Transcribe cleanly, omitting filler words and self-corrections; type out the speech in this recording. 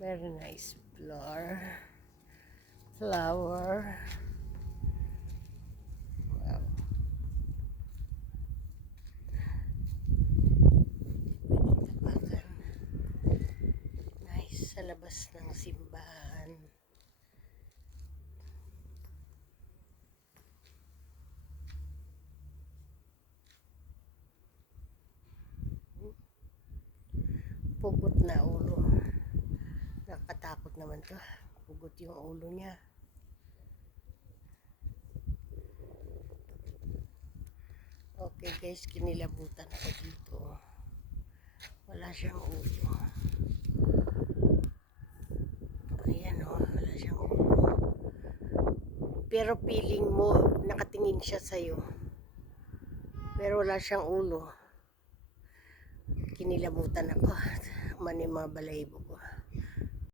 Very nice flower. Wow. Pwede tapakan. Nice sa labas ng simbahan. Pugot na ulo. Nakatakot naman to. Pugot yung ulo niya. Okay guys, kinilabutan ako dito. Wala siyang ulo. Ayan o, wala siyang ulo. Pero feeling mo, nakatingin siya sa'yo. Pero wala siyang ulo. Kinilabutan ako. Mani mga balaybo ko.